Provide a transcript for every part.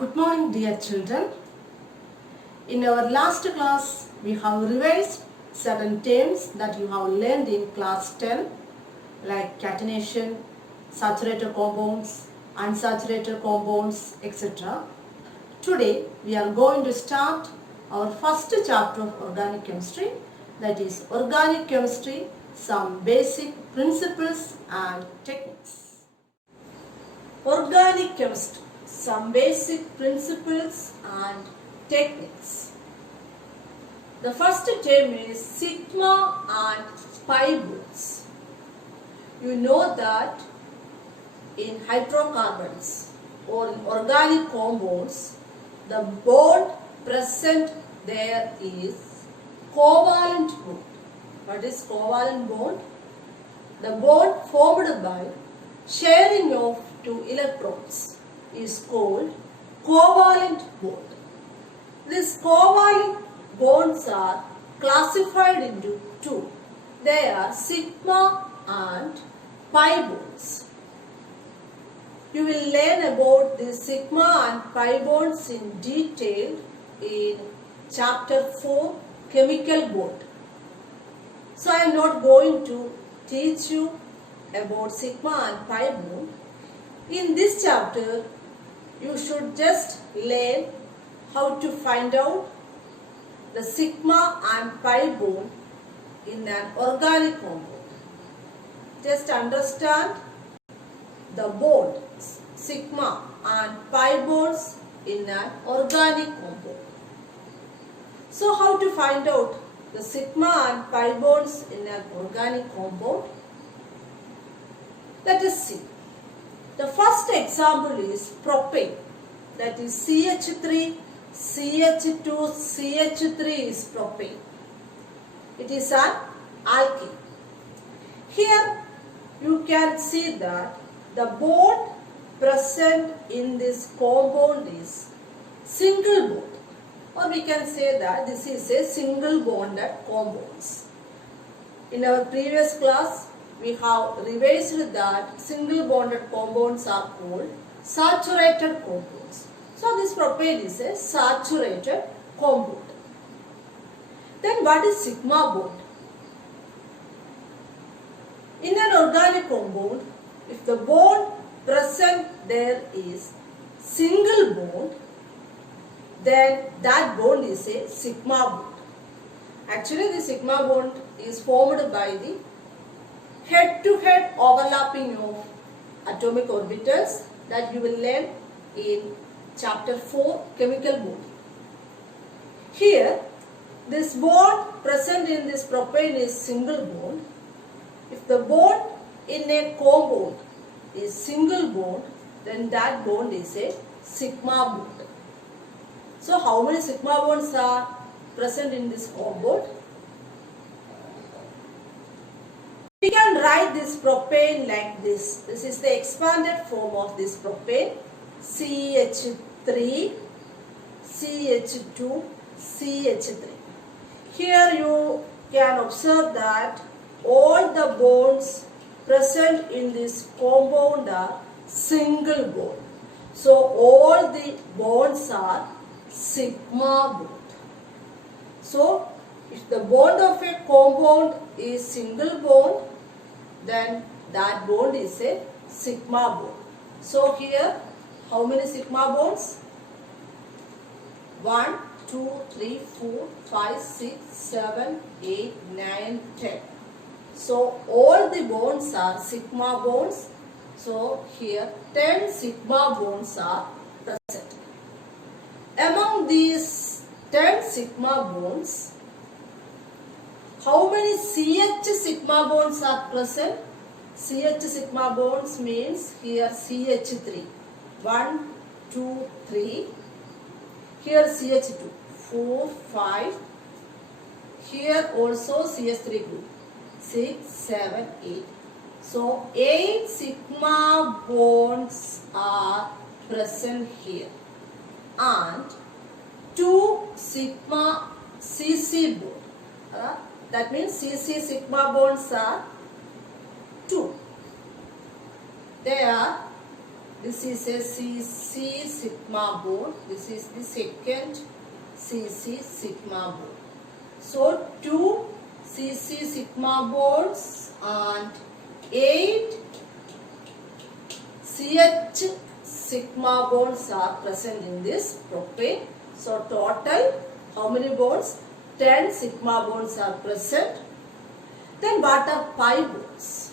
Good morning, dear children. In our last class, we have revised certain terms that you have learned in class 10, like catenation, saturated compounds, unsaturated compounds, etc. Today, we are going to start our first chapter of organic chemistry, that is organic chemistry, some basic principles and techniques. Organic chemistry, some basic principles and techniques. The first term is sigma and pi bonds. You know that in hydrocarbons or in organic compounds, the bond present there is covalent bond. What is covalent bond? The bond formed by sharing of two electrons is called covalent bond. These covalent bonds are classified into two. They are sigma and pi bonds. You will learn about the sigma and pi bonds in detail in chapter 4, chemical bond. So I am not going to teach you about sigma and pi bond. In this chapter, you should just learn how to find out the sigma and pi bond in an organic compound. Just understand the bond sigma and pi bonds in an organic compound. So how to find out the sigma and pi bonds in an organic compound? Let us see. The first example is propane, that is CH3, CH2, CH3 is propane. It is an alkene. Here you can see that the bond present in this compound is single bond, or we can say that this is a single bonded compounds. In our previous class, we have revised that single bonded compounds are called saturated compounds. So this propane is a saturated compound. Then what is sigma bond? In an organic compound, if the bond present there is single bond, then that bond is a sigma bond. Actually, the sigma bond is formed by the head-to-head overlapping of atomic orbitals that you will learn in chapter 4, chemical bond. Here, this bond present in this propane is single bond. If the bond in a compound is single bond, then that bond is a sigma bond. So, how many sigma bonds are present in this compound? We can write this propane like this. This is the expanded form of this propane. CH3, CH2, CH3. Here you can observe that all the bonds present in this compound are single bond. So all the bonds are sigma bond. So if the bond of a compound is single bond, then that bond is a sigma bond. So here, how many sigma bonds? 1, 2, 3, 4, 5, 6, 7, 8, 9, 10. So all the bonds are sigma bonds. So here 10 sigma bonds are present. Among these 10 sigma bonds, how many CH sigma bonds are present? CH sigma bonds means here CH3. 1, 2, 3. Here CH2. 4, 5. Here also CH3 group. 6, 7, 8. So 8 sigma bonds are present here. And 2 sigma CC bond. That means CC sigma bonds are 2. They are This is a CC sigma bond. This is the second CC sigma bond. So 2 CC sigma bonds and 8 CH sigma bonds are present in this propane. So total how many bonds? 10 sigma bonds are present. Then what are pi bonds?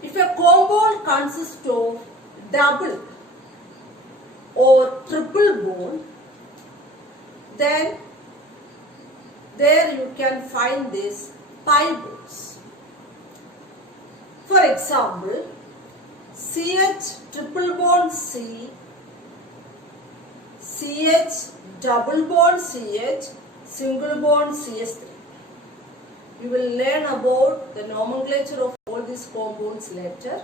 If a compound consists of double or triple bond, then there you can find these pi bonds. For example, CH triple bond C, CH double bond CH, single bond CH3. We will learn about the nomenclature of all these compounds later.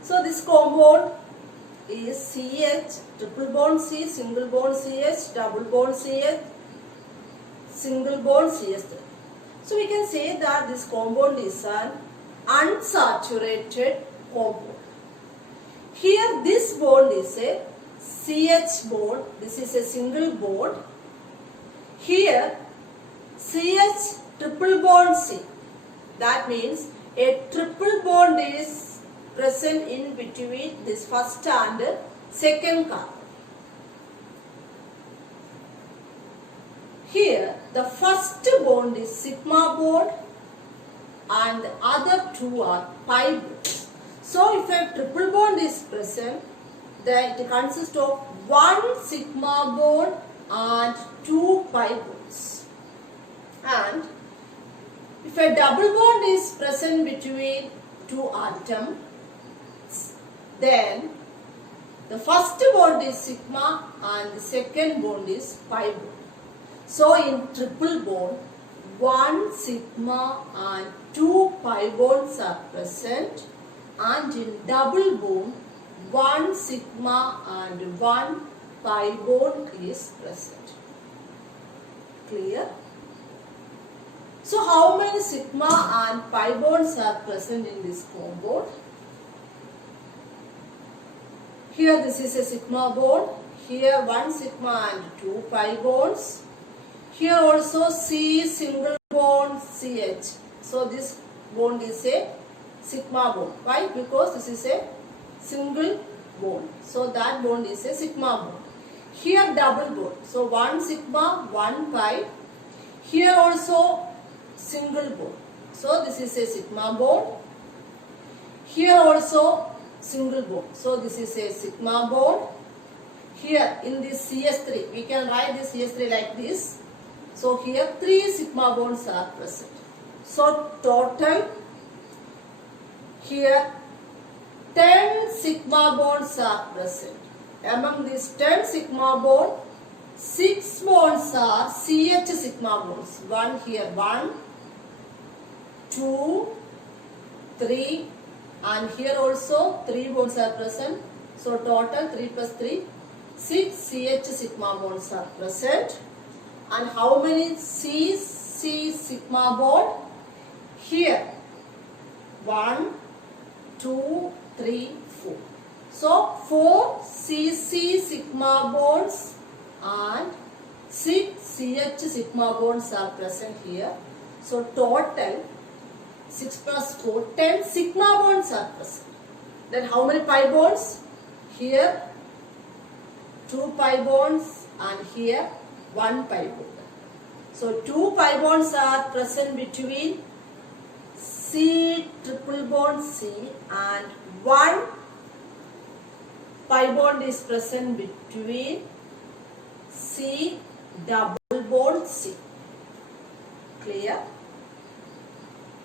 So this compound is CH, triple bond C, single bond CH, double bond CH, single bond CH3. So we can say that this compound is an unsaturated compound. Here this bond is a CH bond, this is a single bond. Here CH triple bond C, that means a triple bond is present in between this first and second carbon. Here the first bond is sigma bond and the other two are pi bonds. So if a triple bond is present, then it consists of 1 sigma bond and 2 pi bonds. And if a double bond is present between two atoms, then the first bond is sigma and the second bond is pi bond. So in triple bond, 1 sigma and 2 pi bonds are present, and in double bond, 1 sigma and 1 pi bond is present. Clear? So how many sigma and pi bonds are present in this compound? Here this is a sigma bond. Here 1 sigma and 2 pi bonds. Here also C single bond CH. So this bond is a sigma bond. Why? Because this is a single bond. So that bond is a sigma bond. Here double bond. So 1 sigma, 1 pi. Here also single bond. So this is a sigma bond. Here also single bond. So this is a sigma bond. Here in this CS3, we can write this CS3 like this. So here 3 sigma bonds are present. So total here 10 sigma bonds are present. Among these 10 sigma bonds, 6 bonds are CH sigma bonds. 1 here, 1, 2, 3, and here also 3 bonds are present. So total 3 plus 3, 6 CH sigma bonds are present. And how many CC sigma bond? Here 1, 2, 3, 4. So 4 CC sigma bonds and 6 CH sigma bonds are present here. So total 6 plus 4, 10 sigma bonds are present. Then how many pi bonds? Here 2 pi bonds and here 1 pi bond. So 2 pi bonds are present between C triple bond C and 1 pi bond is present between C double bond C. Clear?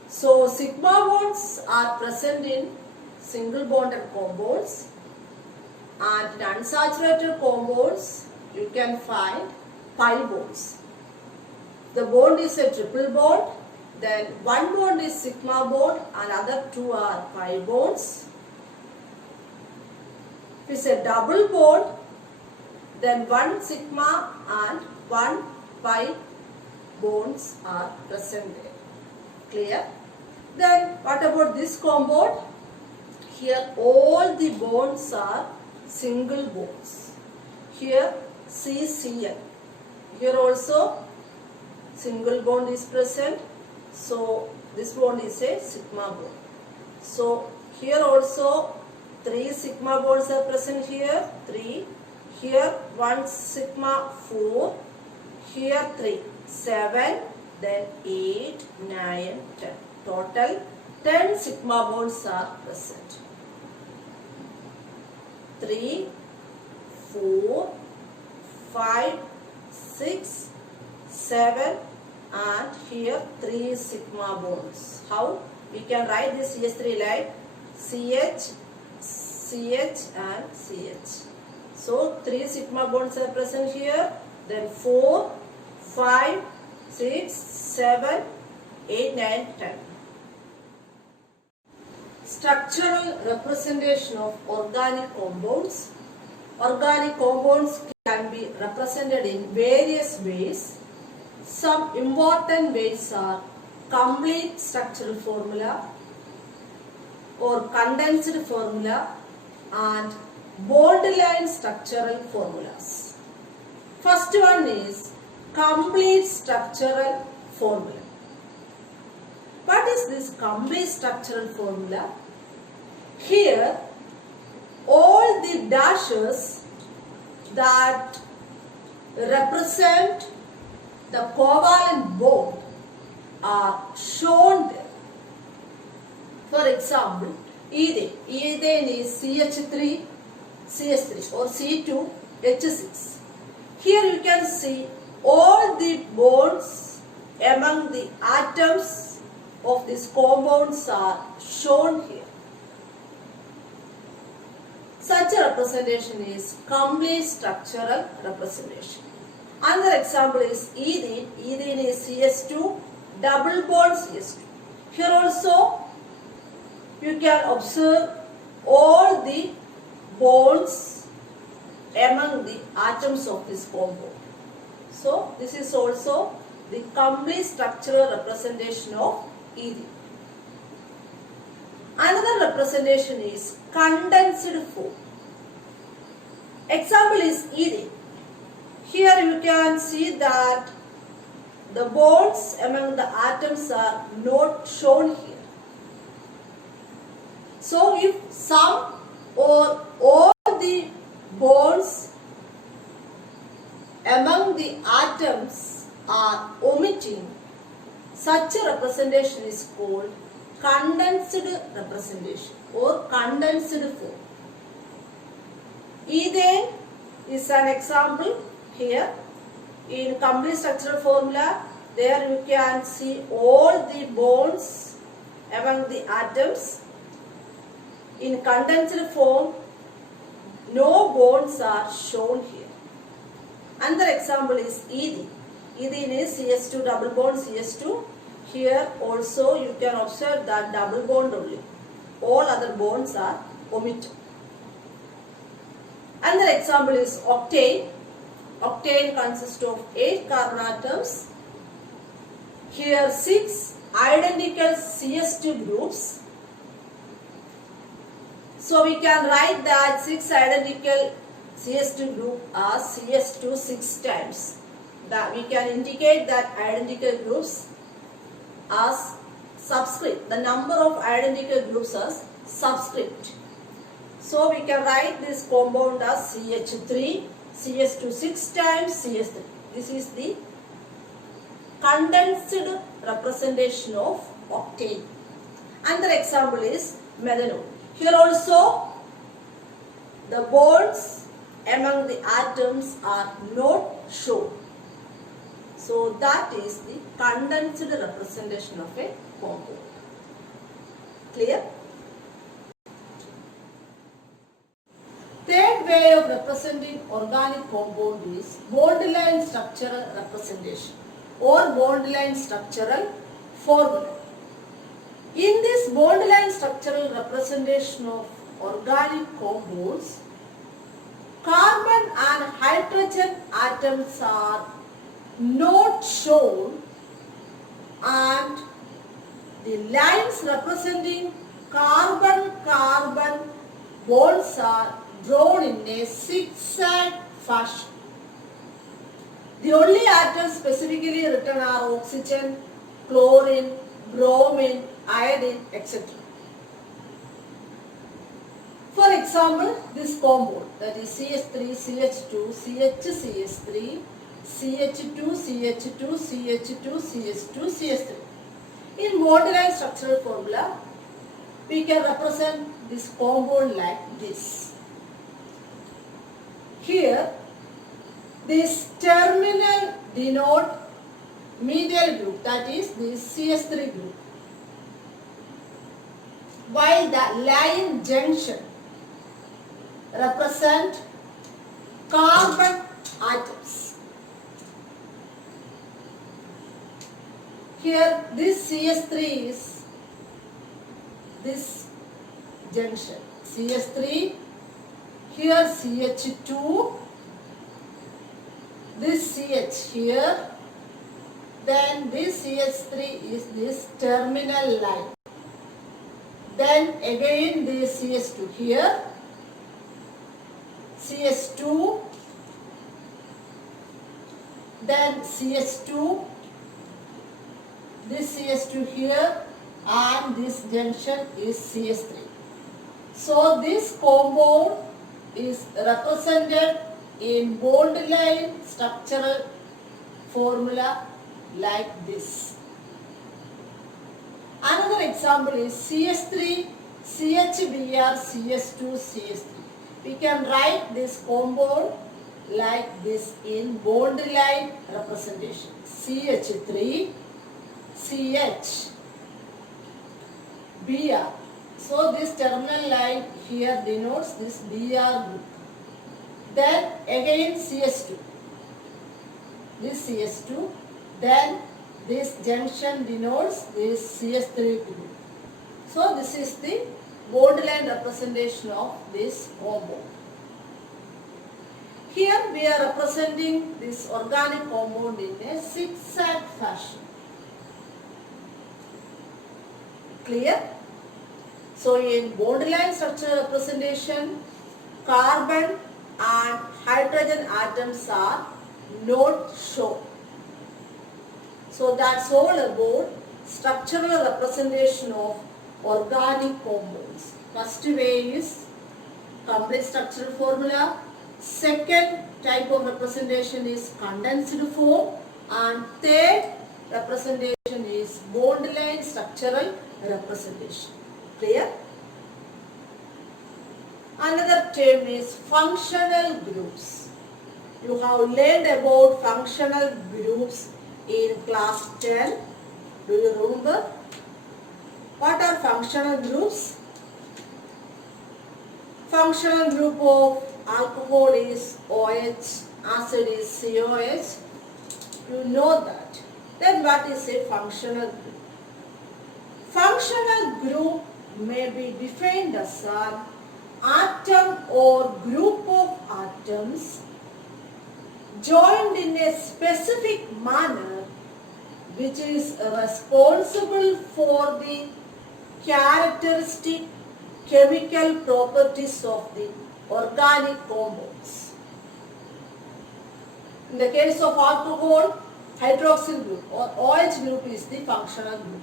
So sigma bonds are present in single bonded compounds, and in unsaturated compounds you can find pi bonds. The bond is a triple bond, then one bond is sigma bond and other two are pi bonds. If it's a double bond, then 1 sigma and 1 pi bonds are present there. Clear? Then what about this compound? Here all the bonds are single bonds. Here CCl. Here also single bond is present. So this bond is a sigma bond. So here also 3 sigma bonds are present here. 3. Here 1 sigma 4. Here 3. 7. Then 8, 9, 10. Total 10 sigma bonds are present. 3, 4, 5, 6, 7 and here 3 sigma bonds. How? We can write this CH3 like CH, CH and CH. So 3 sigma bonds are present here. Then 4, 5, 6, 7, 8, 9, 10. Structural representation of organic compounds. Organic compounds can be represented in various ways. Some important ways are complete structural formula or condensed formula and bond line structural formulas. First one is complete structural formula. What is this complete structural formula? Here all the dashes that represent the covalent bond are shown there. For example, ethane. Ethane is CH3, CH3 or C2, H6. Here you can see all the bonds among the atoms of these compounds are shown here. Such a representation is complete structural representation. Another example is ethene. Ethene is CH2, double bond CH2. Here also you can observe all the bonds among the atoms of this compound. So this is also the complete structural representation of ethene. Another representation is condensed form. Example is ethene. Here you can see that the bonds among the atoms are not shown here. So if some or all the bonds among the atoms are omitting, such a representation is called condensed representation or condensed form. Ethane is an example here. In complete structural formula, there you can see all the bonds among the atoms. In condensed form, no bonds are shown here. Another example is ethene. Ethene is CH2 double bond CH2. Here also you can observe that double bond only. All other bonds are omitted. Another example is octane. Octane consists of 8 carbon atoms. Here 6 identical CH2 groups. So we can write that 6 identical CH2 group as CH2 6 times. That we can indicate that identical groups as subscript. The number of identical groups as subscript. So we can write this compound as CH3, CH2 6 times CH3. This is the condensed representation of octane. Another example is methanol. Here also the bonds among the atoms are not shown. So that is the condensed representation of a compound. Clear? Third way of representing organic compound is bond line structural representation or bond line structural formula. In this bond line structural representation of organic compounds, carbon and hydrogen atoms are not shown and the lines representing carbon-carbon bonds are drawn in a zigzag fashion. The only atoms specifically written are oxygen, chlorine, bromine, iodine, etc. For example, this compound, that is CH3, CH2, CHCH3, CH2, CH2, CH2, CH2, CH3. In bond-line structural formula, we can represent this compound like this. Here, this terminal denote methyl group, that is this CH3 group, while the line junction represent carbon atoms. Here this CH3 is this junction, CH3, here CH2, this CH here, then this CH3 is this terminal line, then again this CH2 here, CH2, then CH2, this CH2 here, and this junction is CH3. So this compound is represented in bond line structural formula like this. Another example is CH3, CHBr, CH2, CH3. We can write this compound like this in bond line representation. CH3, CH, Br. So this terminal line here denotes this Br group. Then again CH2, this CH2, then this junction denotes this CH3 group. So this is the bond line representation of this compound. Here we are representing this organic compound in a zigzag fashion. Clear? So in bond line structural representation, carbon and hydrogen atoms are not shown. So that's all about structural representation of organic compounds. First way is complete structural formula. Second type of representation is condensed form, and third representation is bond line structural representation. Clear? Another term is functional groups. You have learned about functional groups in class 10. Do you remember? What are functional groups? Functional group of alcohol is OH, acid is COH. You know that. Then what is a functional group? Functional group may be defined as an atom or group of atoms joined in a specific manner which is responsible for the characteristic chemical properties of the organic compounds. In the case of alcohol, hydroxyl group or OH group is the functional group.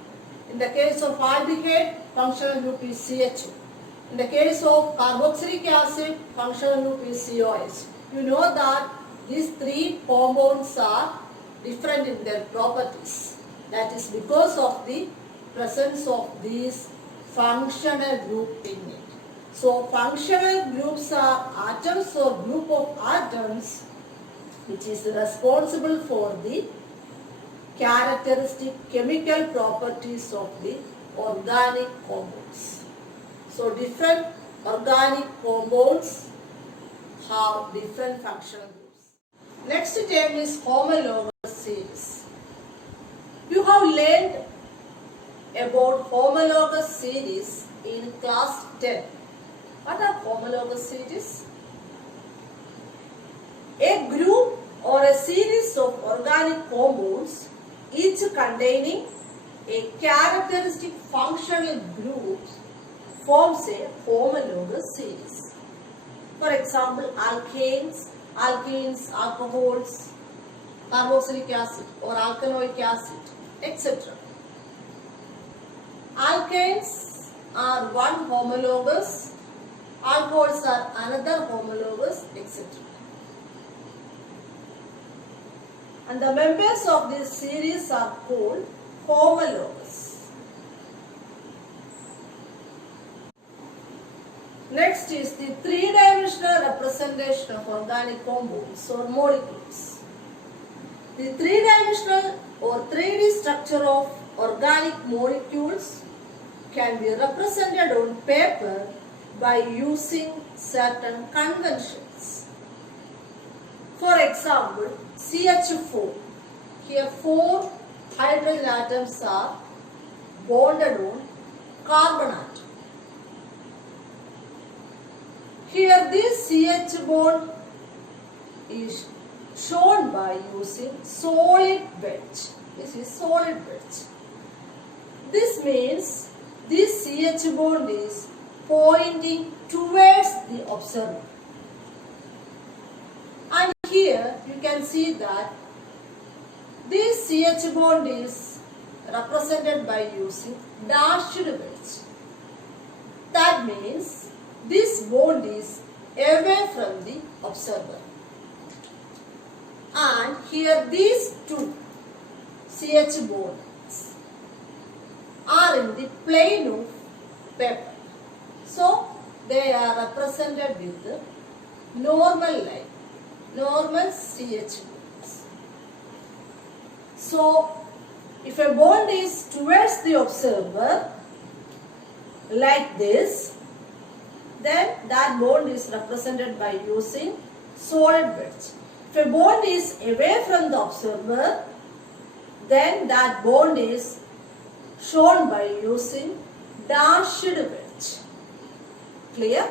In the case of aldehyde, functional group is CH. In the case of carboxylic acid, functional group is COH. You know that these three compounds are different in their properties. That is because of the presence of these functional group in it. So functional groups are atoms or group of atoms which is responsible for the characteristic chemical properties of the organic compounds. So different organic compounds have different functional groups. Next term is homologous series. You have learned about homologous series in class 10. What are homologous series? A group or a series of organic compounds, each containing a characteristic functional group forms a homologous series. For example, alkanes, alkenes, alcohols, carboxylic acid or alkanoic acid, etc. Alkanes are one homologous, alcohols are another homologous, etc. And the members of this series are called homologous. Next is the three-dimensional representation of organic compounds or molecules. The three-dimensional or 3D structure of organic molecules can be represented on paper by using certain conventions. For example, CH4. Here 4 hydrogen atoms are bonded on carbon atom. Here this CH bond is shown by using solid wedge. This is solid wedge. This means this CH bond is pointing towards the observer. And here you can see that this CH bond is represented by using dashed wedge. That means this bond is away from the observer. And here these two CH bonds are in the plane of paper. So they are represented with the normal line, normal CH bonds. So if a bond is towards the observer like this, then that bond is represented by using solid wedge. If a bond is away from the observer, then that bond is shown by using dashed wedge. Clear?